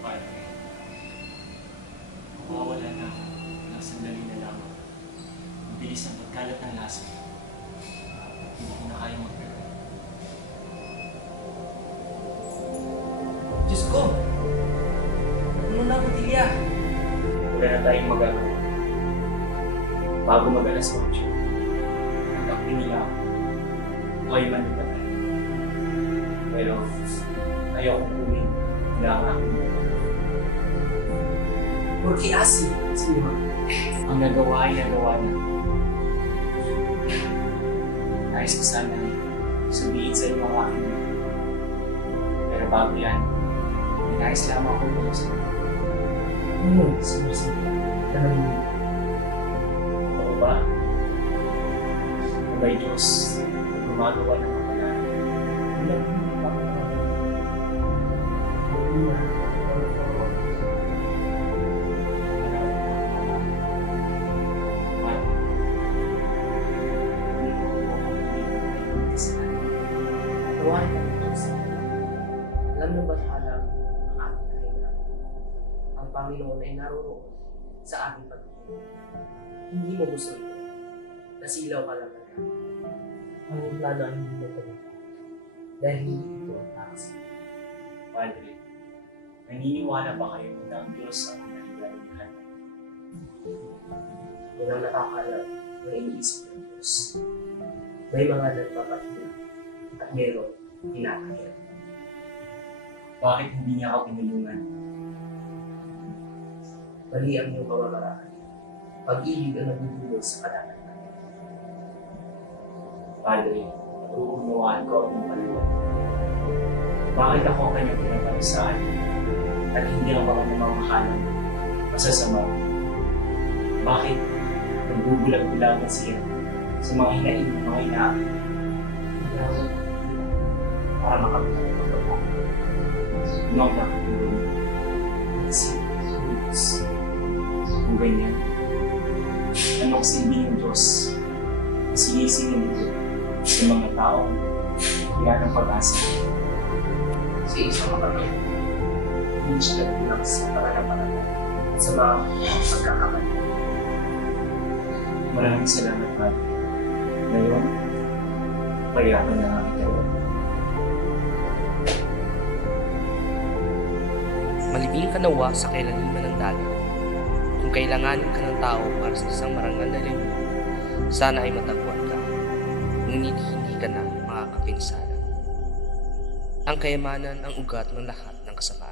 Padre, mawawala na ako ng sandali na lamang. Ang bilis ng pagkalat ng lasa. Hindi ko na kaya magtagal. Diyos ko! Ano na, Matilya? Wala na tayong magagawa. Bago mag-alas 8, nagtakti nila ako. Buhay man na tayo. Pero ayaw kong kunin na ang aking Porque asi, Senyor. ang nagawa ay nagawa na. Nais ko sana sabihin sa inyo ang aking buhay. Pero bago yan, nais lamang akong pumusap. Senyor. Alam mo, Ako ba? May Diyos na gumagawa ng mga panahon. alam mo ba? Tawarin ka ng Diyos. Alam mo ba't halang ang ating kahinaan? Ang Panginoon ay naroroon sa ating pagkakas. Hindi mo gusto ito. Nasilaw ka lang agad. Ang plano ay hindi nagtagumpay. Dahil hindi ito ang takas. Padre, naniniwala ba kayo na ang Diyos ang naligalighan? Walang nakakalam ng iniisip ng Diyos. May mga nagpapahina at meron hinakakit. Bakit hindi niya ako pinulungan? Mali ang iyong pamamaraan. Pag-ibig ang nagdudulot sa kadatan. Padre, nauunawaan ko ang paliwan. Bakit ako ang kanyang pinaparusahan at hindi ang mga namamahalan masasama? Bakit nagbubulag-bulagan siya sa mga hinaing ng mga inaakit para makabilang ng pagkakas? Ano ang nakatulong? Isip, Diyos. Kung ganyan, anong silbi ng Diyos? Sinisingin nito sa mga taong wala ng pag-asa. Sa isang makatulong, hindi siya nagbilang sa pananampalataya at sa mga pagkakamali. Maraming salamat, Padre. Ngayon, payagan na ang ito. Malibing ka nawa sa kailaliman ng dagat. Kung kailanganin ka ng tao para sa isang marangal na lilim, sana ay matagpuan ka. Ngunit hindi ka na makakapinsala. Ang kayamanan ang ugat ng lahat ng kasalanan.